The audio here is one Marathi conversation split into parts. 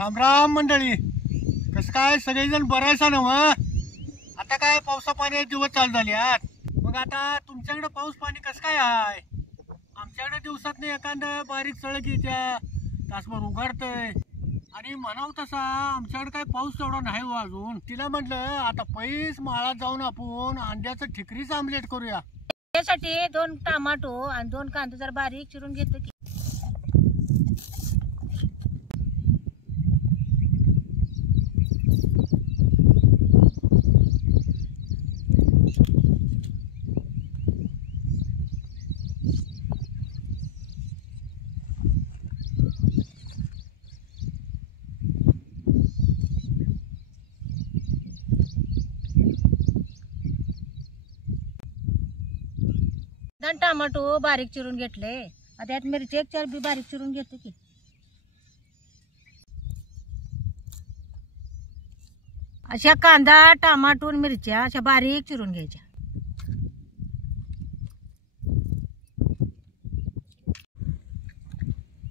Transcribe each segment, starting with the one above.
राम राम मंडळी, कसं काय सगळेजण बरायचं ना? आता काय पावसा पाणी दिवस चालू झाले आहेत. मग आता तुमच्याकडे पाऊस पाणी कसं काय आहे? आमच्याकडे दिवसात नाही एखादं बारीक सळक येत्या, तासभर उघडतंय आणि म्हणावं तसा आमच्याकडे काय पाऊस तेवढा नाही हो अजून. तिला म्हटलं आता पैस माळात जाऊन आपण अंड्याचं ठिकरीच आमलेट करूया. त्यासाठी 2 टमाटो आणि 2 कांदे जर बारीक चिरून घेतो की. टमाटो बारीक चिरून घेतले. आता यात मिरची 1-4 बी बारीक चिरून घेतो की. अशा कांदा टमाटो मिरच्या अशा बारीक चिरून घ्यायच्या.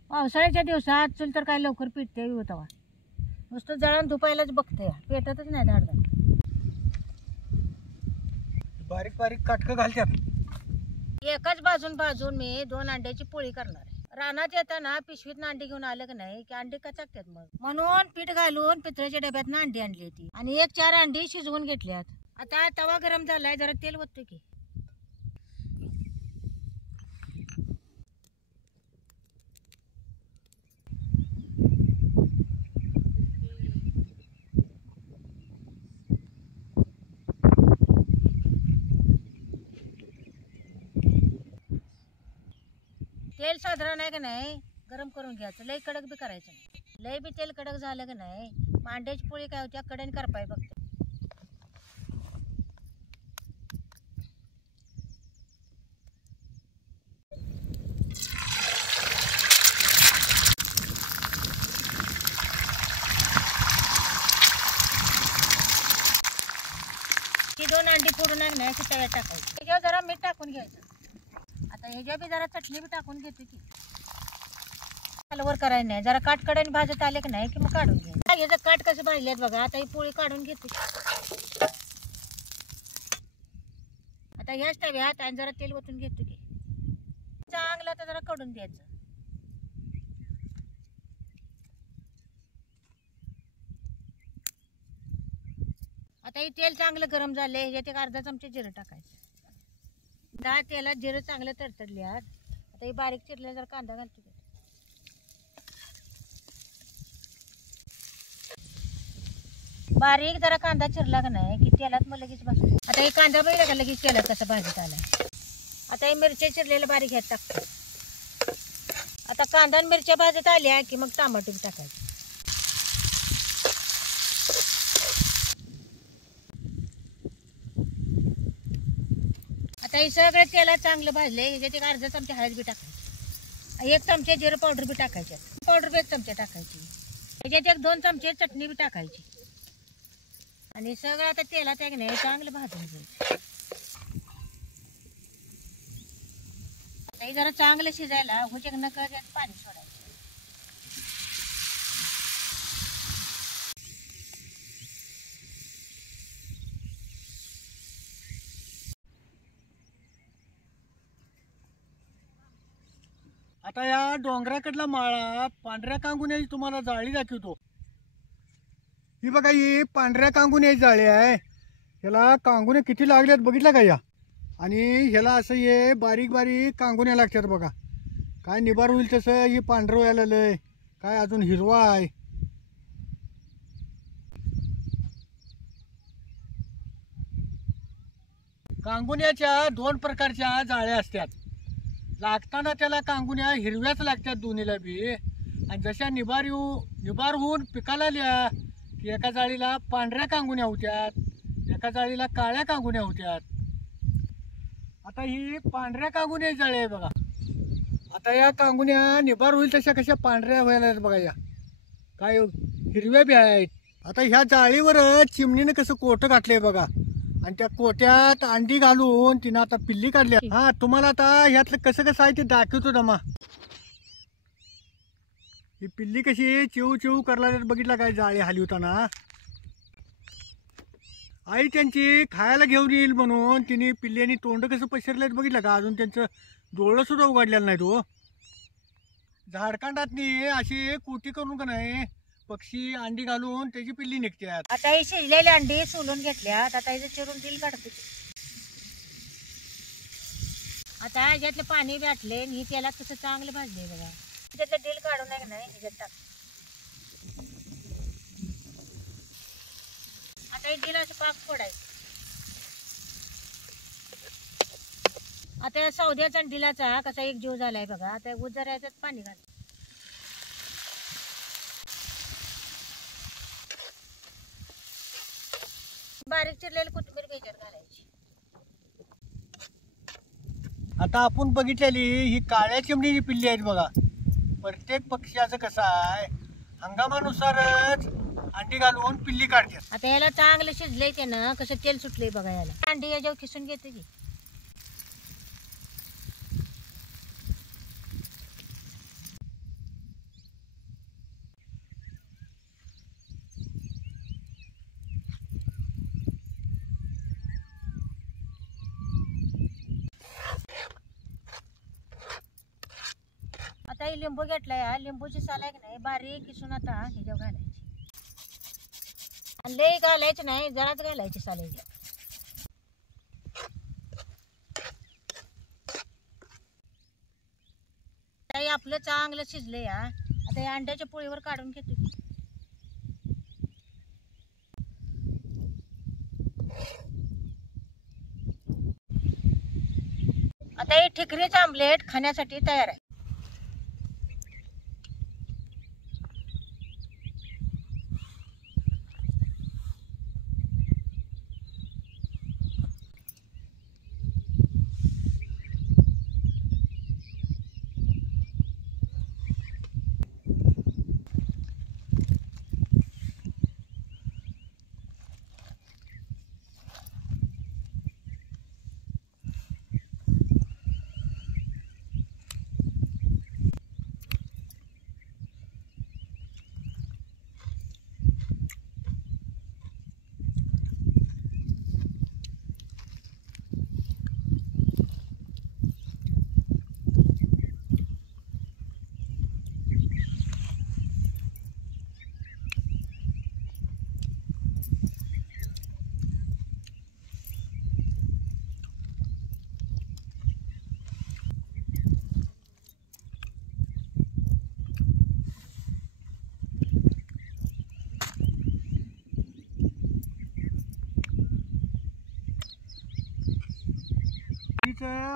पावसाळ्याच्या दिवसात चूल तर काय लवकर पेटते होता, नुसतं जळण धुपायलाच बघते, पेटतच नाही धाडधाड. बारीक बारीक काटकं घालतात. एकाच बाजून भाजून मी 2 अंड्याची पोळी करणार आहे. रानात येताना पिशवीत अंडी घेऊन आलं की नाही की अंडी कचाकतात, मग म्हणून पीठ घालून पितळेच्या डब्यात अंडी आणली होती आणि 1-4 अंडी शिजवून घेतल्यात. आता तवा गरम झालाय, जरा तेल ओततो की. तेल साधारण आहे का नाही गरम करून घ्यायचं, लय कडक बी करायचं नाही. लय बी तेल कडक झालं का नाही अंड्याची पोळी काय होत्या कडेने करपाय बघते. ही 2 अंडी फोडून आहे नाही की तव्यात टाकायची. त्याच्यावर जरा मीठ टाकून घ्यायचं. आता ह्याच्या बी जरा चटणी बी टाकून घेते की. वर करायला नाही, जरा काटकड्याने भाजत आले की नाही की मग काढून घ्या. ह्याचं काट कसं भाजलेत बघा. आता ही पोळी काढून घेते. आता ह्याच तव्यात आणि जरा तेल ओतून घेतो की. चांगलं आता जरा काढून द्यायचं. आता हे तेल चांगलं गरम झाले, ह्याच्यात 1 अर्धा चमचा जिरं टाकायचं. तेलात जिरं चांगलं तडतडले. आता हे बारीक चिरले जर कांदा घालतो. बारीक जरा कांदा चिरला का नाही की तेलात मग लगेच भाजतो. आता हे कांदा बघितला का लगेच तेलात कसं भाजत आलाय. आता हे मिरच्या चिरलेल्या बारीक ह्यात टाकतो. आता कांदा आणि मिरच्या भाजत आल्या की मग टमाटो टाकायचे. आता हे सगळं तेलात चांगलं भाजले. ह्याच्यात 1 अर्धा चमचा हळद बी टाकायची. 1 चमचा जिरं पावडर बी टाकायची. पावडर बी 1 चमचा टाकायची. ह्याच्यात 1-2 चमचे चटणी बी टाकायची. आणि सगळं आता तेलात आहे की नाही चांगलं भाजून घ्यायचं. हे जरा चांगलं शिजायला हुचक नकळत पाणी सोडायचं. आता या डोंगराकडला माळात पांढऱ्या कांगुन्याची तुम्हाला जाळी दाखवतो. ही बघा, ही पांढऱ्या कांगुन्याची जाळी आहे. ह्याला कांगुन्या किती लागल्यात बघितलं का या? आणि ह्याला असं हे बारीक बारीक कांगुन्या लागतात बघा. काय निबार होईल तसं ही पांढरं व्हायला लय, काय अजून हिरवा आहे. कांगुन्याच्या 2 प्रकारच्या जाळ्या असतात. लागताना त्याला कांगुन्या हिरव्याच लागतात दोन्हीला बी. आणि जशा निबार होऊन पिकाला आल्या की एका जाळीला पांढऱ्या कांगुन्या होत्यात, एका जाळीला काळ्या कांगुन्या होत्यात. आता ही पांढऱ्या कांगुन्या जाळी आहे बघा. आता या कांगुन्या निबार होईल तशा कशा पांढऱ्या व्हायला आहेत बघा. या काय हिरव्या बी आहेत. आता ह्या जाळीवर चिमणीनं कसं कोटं घातलंय बघा. आणि त्या कोट्यात अंडी घालून तिनं आता पिल्ली काढली. हा, तुम्हाला आता ह्यातलं कसं कसं आहे ते दाखवतो. दमा ही पिल्ली कशी चिव चिव करला बघितला काय जाळी हाली होताना. आई त्यांची खायला घेऊन येईल म्हणून तिने पिल्ल्यांनी तोंड कसं पसरलेत बघितलं का. अजून त्यांचं डोळं सुद्धा उघडलेलं नाही. तो झाडकांडातनी अशी कुटी करून का नाही पक्षी अंडी घालून त्याची पिल्ली निघतात. आता ही शिजलेली अंडी सोलून घेतल्यात. आता हिचं चिरून दिल काढतो. आता ह्याच्यातलं पाणी गाठले आणि त्याला तसं चांगलं भाजले बघा. त्यातलं दिल काढून नाही ह्याच्यात टाक. आता हे दिल असं पाक फोडायचं. आता या सौद्याचा आणि दिलाचा कसा एक जीव झालाय बघा. आता उजर याच्यात पाणी घाल. बारीक चिरलेली कोथिंबीर बेजार घालायची. आता आपण बघितलेली ही काळ्या चिमणीची पिल्ली आहेत बघा. प्रत्येक पक्ष्याचं कसं आहे हंगामानुसारच अंडी घालून पिल्ली काढतात. आता याला चांगलं शिजलंय त्यानं कसं तेल सुटलंय बघा. याला अंडी याच्यावर खिसून घेते की. आता ही लिंबू घेतलाय. लिंबूची साल आहे की नाही बारीक किसून आता ह्याच्यावर घालायची. आणि लई घालायची नाही जराच घालायची साल ह्याच्यात. आता हे आपलं चांगलं शिजलंय. आता या अंड्याच्या पोळीवर काढून घेतो. आता हे ठिकरीचं आमलेट खाण्यासाठी तयार आहे.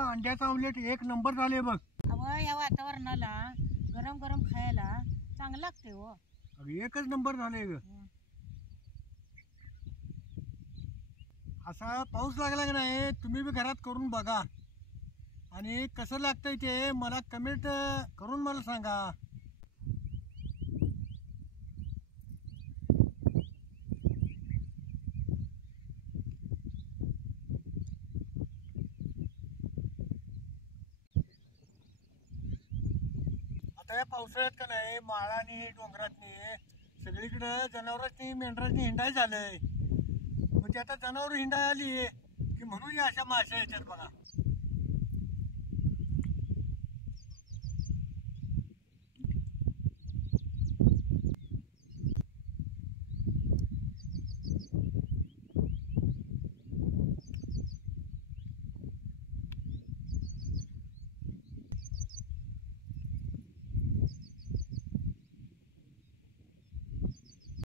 अंड्याचा ऑमलेट एक नंबर झाले बघ. अहो या वातावरणाला गरम गरम खायला चांगलं लागते हो. एकच नंबर झाले ग. असा पाऊस लागला की नाही तुम्ही बी घरात करून बघा आणि कसं लागतंय ते मला कमेंट करून मला सांगा. आता या पावसाळ्यात का नाही माळानी डोंगरातनी सगळीकडे जनावरांनी मेंढरांनी हिंडाय झालंय. मग ते आता जनावर हिंडाय आली की म्हणून या अशा माश्या येतात बघा.